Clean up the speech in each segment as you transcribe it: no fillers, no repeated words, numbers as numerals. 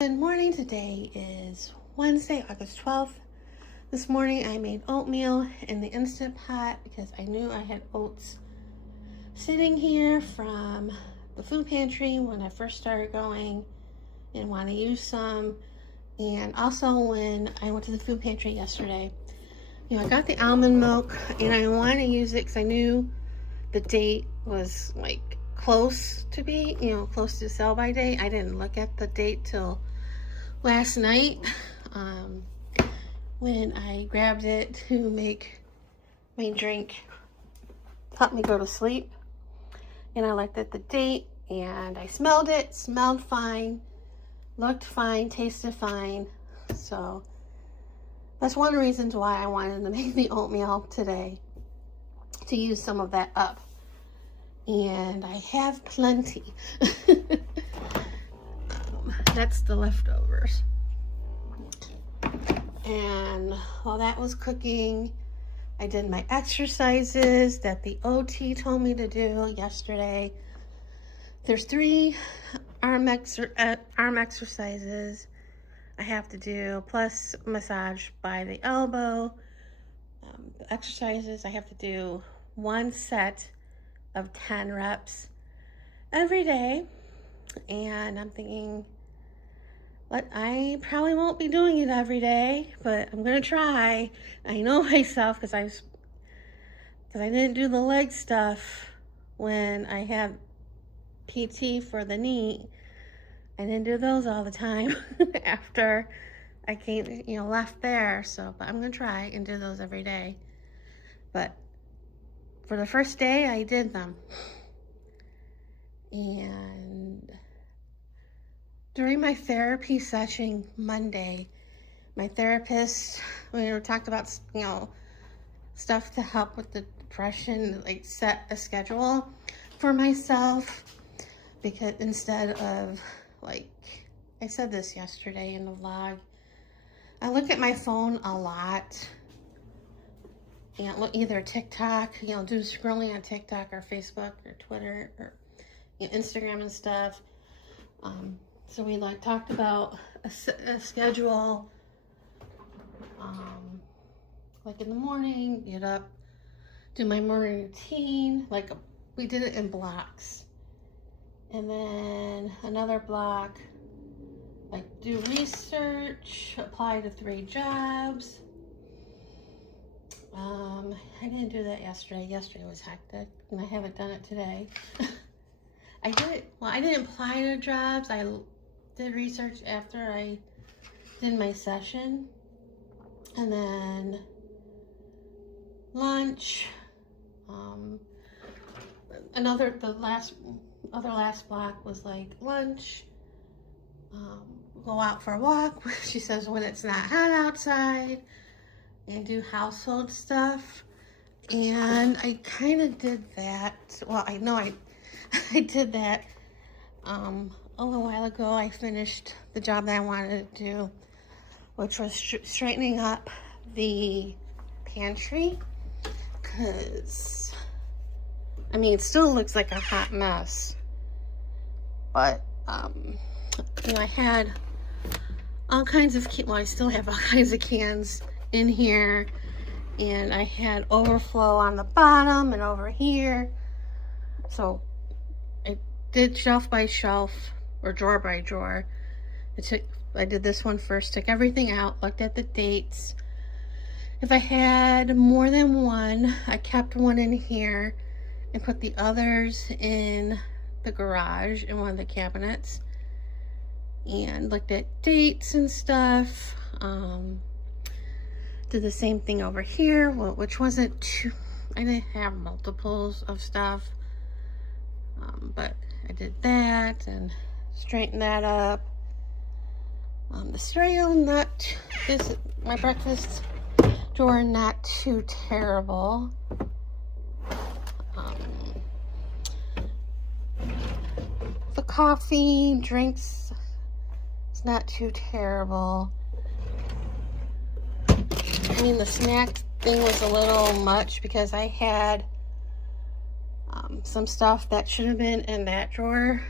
Good morning. Today is Wednesday, August 12th. This morning I made oatmeal in the Instant Pot because I knew I had oats sitting here from the food pantry when I first started going and want to use some. And also when I went to the food pantry yesterday, I got the almond milk and I wanted to use it because I knew the date was like close to be, close to sell by date. I didn't look at the date till last night when I grabbed it to make my drink, help me go to sleep. And I looked at the date and I smelled it, smelled fine, looked fine, tasted fine. So that's one of the reasons why I wanted to make the oatmeal today, to use some of that up. And I have plenty. That's the leftovers. And while that was cooking, I did my exercises that the OT told me to do yesterday. There's 3 arm exercises I have to do, plus massage by the elbow. The exercises, I have to do 1 set of 10 reps every day. And I'm thinking, I probably won't be doing it every day, but I'm gonna try. I know myself because I didn't do the leg stuff when I had PT for the knee. I didn't do those all the time after I came, left there. So, but I'm gonna try and do those every day. But for the first day, I did them. And during my therapy session Monday, my therapist, we talked about, stuff to help with the depression, like set a schedule for myself, because instead of, like, I said this yesterday in the vlog, I look at my phone a lot, either TikTok, do scrolling on TikTok or Facebook or Twitter or Instagram and stuff. So we talked about a schedule, like in the morning, get up, do my morning routine, we did it in blocks. And then another block, do research, apply to 3 jobs. I didn't do that yesterday. Yesterday was hectic and I haven't done it today. I didn't apply to jobs. I did research after I did my session. And then lunch. The last block was lunch. Go out for a walk, she says, when it's not hot outside, and do household stuff. And I kind of did that. Well, I know I did that a little while ago. I finished the job that I wanted to do, which was straightening up the pantry, because it still looks like a hot mess, but I had all kinds of I still have all kinds of cans in here, and I had overflow on the bottom and over here. So I did shelf by shelf or drawer by drawer. I did this one first, took everything out, looked at the dates. If I had more than one, I kept one in here and put the others in the garage in one of the cabinets, and looked at dates and stuff. Did the same thing over here, which wasn't too, I didn't have multiples of stuff, but I did that and straightened that up. The cereal, my breakfast drawer, not too terrible. The coffee, drinks, it's not too terrible. The snack thing was a little much because I had some stuff that should have been in that drawer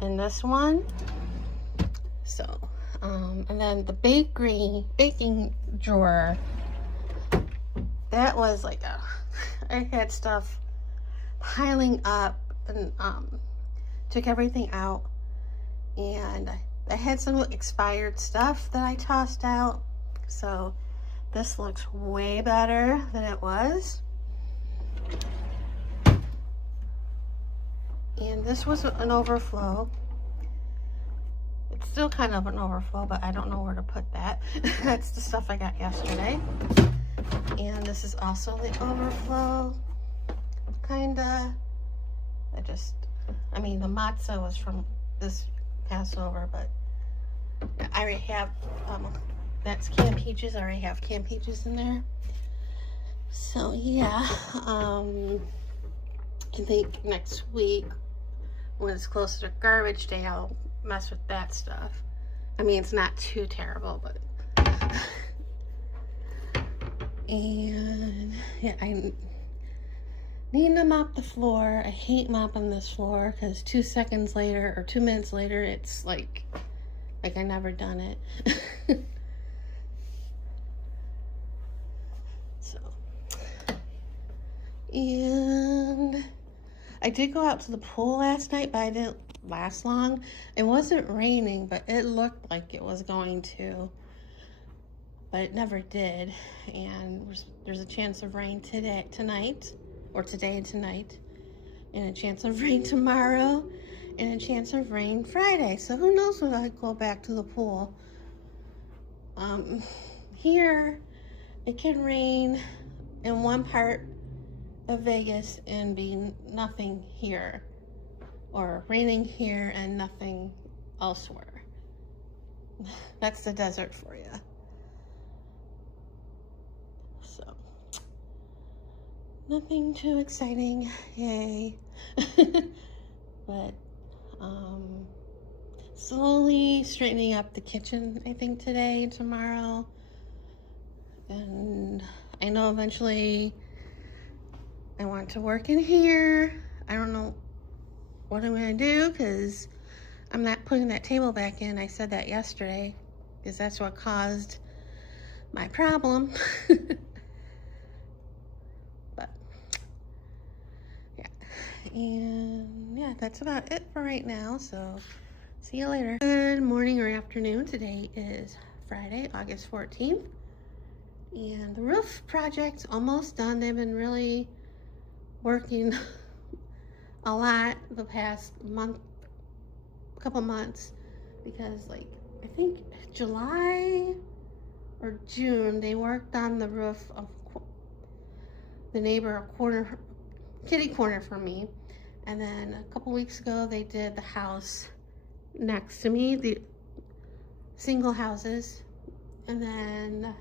in this one. So And then the baking drawer, that was like I had stuff piling up, and took everything out, and I had some expired stuff that I tossed out. So this looks way better than it was. And this was an overflow. It's still kind of an overflow, but I don't know where to put that. That's the stuff I got yesterday. And this is also the overflow, kinda. I mean, the matzah was from this Passover, but I already have, that's canned peaches. I already have canned peaches in there. So yeah, I think next week, when it's closer to garbage day, I'll mess with that stuff. I mean, it's not too terrible, but and yeah, I need to mop the floor. I hate mopping this floor because 2 seconds later or 2 minutes later, it's like I never done it. So, and I did go out to the pool last night, but I didn't last long. It wasn't raining, but it looked like it was going to, but it never did. And there's a chance of rain today and tonight, and a chance of rain tomorrow, and a chance of rain Friday. So who knows when I go back to the pool. Here it can rain in one part of Vegas and be nothing here, or raining here and nothing elsewhere. That's the desert for you. So nothing too exciting, yay. But slowly straightening up the kitchen, I think, today and tomorrow. And I know eventually I want to work in here. I don't know what I'm gonna do because I'm not putting that table back in. I said that yesterday because that's what caused my problem. But yeah, and yeah, that's about it for right now. So see you later. Good morning or afternoon. Today is Friday, August 14th. And the roof project's almost done. They've been really working a lot the past couple months, because like I think July or June they worked on the roof of the neighbor kitty corner for me, and then a couple weeks ago they did the house next to me, the single houses, and then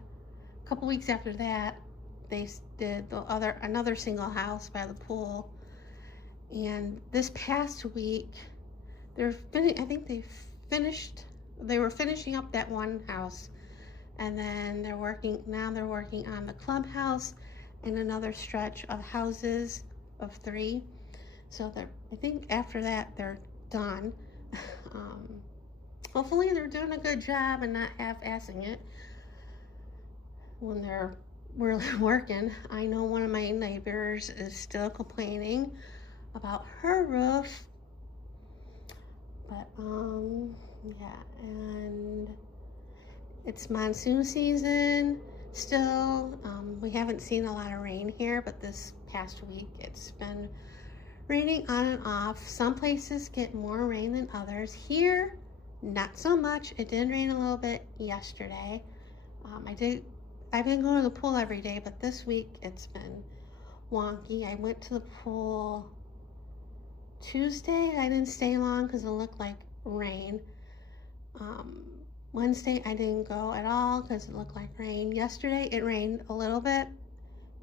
a couple weeks after that they did another single house by the pool. And this past week they were finishing up that one house, and then they're working on the clubhouse and another stretch of houses of 3. So I think after that they're done. Hopefully they're doing a good job and not half-assing it when they're really working. I know one of my neighbors is still complaining about her roof, but yeah, and it's monsoon season still. We haven't seen a lot of rain here, but this past week it's been raining on and off. Some places get more rain than others. Here, not so much. It did rain a little bit yesterday. I've been going to the pool every day, but this week it's been wonky. I went to the pool Tuesday. I didn't stay long because it looked like rain. Wednesday I didn't go at all because it looked like rain. Yesterday it rained a little bit,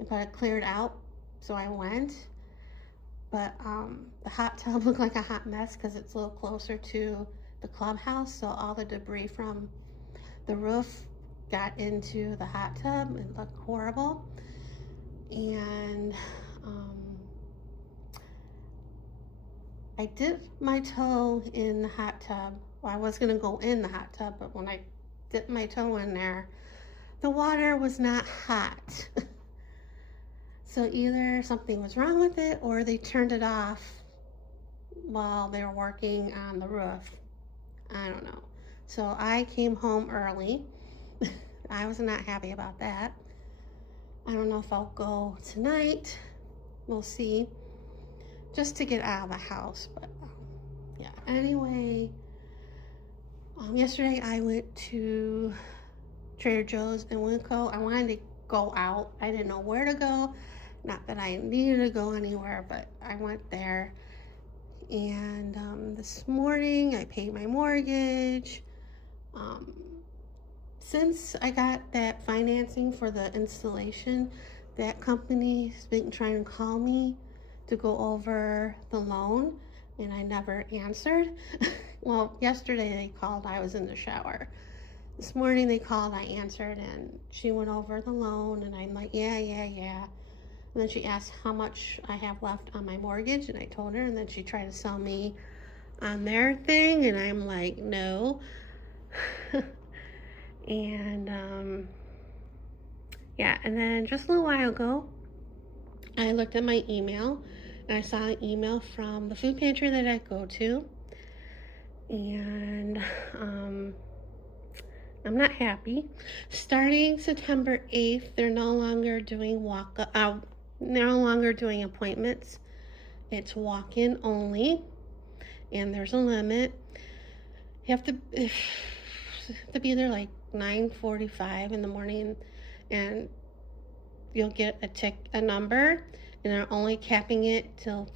but it cleared out, so I went. But the hot tub looked like a hot mess because it's a little closer to the clubhouse, so all the debris from the roof got into the hot tub. It looked horrible. And I dipped my toe in the hot tub Well, I was going to go in the hot tub, but when I dipped my toe in there, the water was not hot. So either something was wrong with it or they turned it off while they were working on the roof. I don't know. So I came home early. I was not happy about that. I don't know if I'll go tonight. We'll see. Just to get out of the house. But yeah, anyway, yesterday I went to Trader Joe's and Winco. I wanted to go out. I didn't know where to go. Not that I needed to go anywhere, but I went there. And this morning I paid my mortgage. Since I got that financing for the installation, that company's been trying to call me to go over the loan, and I never answered. Well, yesterday they called, I was in the shower. This morning they called, I answered, and she went over the loan, and I'm like, yeah. And then she asked how much I have left on my mortgage, and I told her, and then she tried to sell me on their thing, and I'm like, no. And yeah, and then just a little while ago, I looked at my email, and I saw an email from the food pantry that I go to, and I'm not happy. Starting September 8th, they're no longer doing no longer doing appointments. It's walk-in only, and there's a limit. You have to be there like 9:45 in the morning, and you'll get a number, and they're only capping it till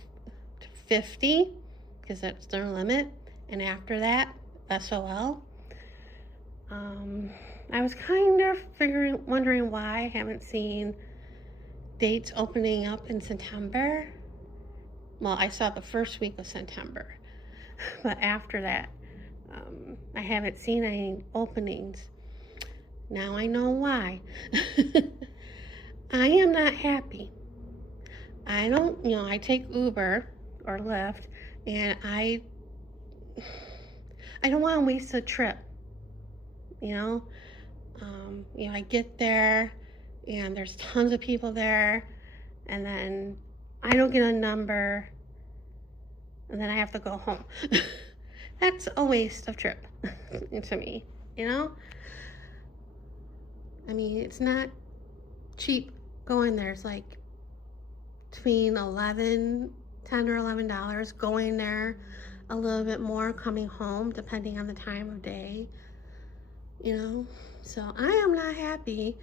50 because that's their limit, and after that, SOL. I was kind of wondering why I haven't seen dates opening up in September. Well, I saw the first week of September, but after that, I haven't seen any openings. Now I know why. I am not happy. I take Uber or Lyft, and I don't want to waste a trip. I get there, and there's tons of people there, and then I don't get a number, and then I have to go home. That's a waste of trip to me, I mean, it's not cheap going there. It's like between $10 or $11 going there, a little bit more coming home, depending on the time of day, So I am not happy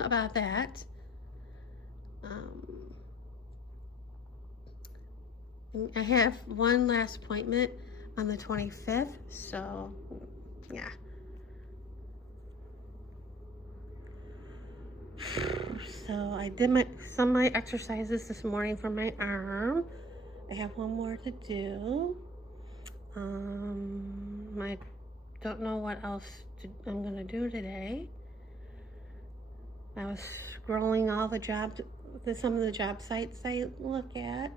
about that. I have one last appointment on the 25th, so yeah. So I did some of my exercises this morning for my arm. I have one more to do. I don't know what else I'm going to do today. I was scrolling all some of the job sites I look at.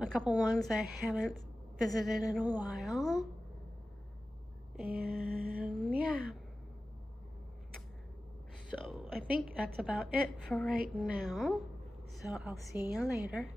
A couple ones I haven't visited in a while. And yeah. So I think that's about it for right now. So I'll see you later.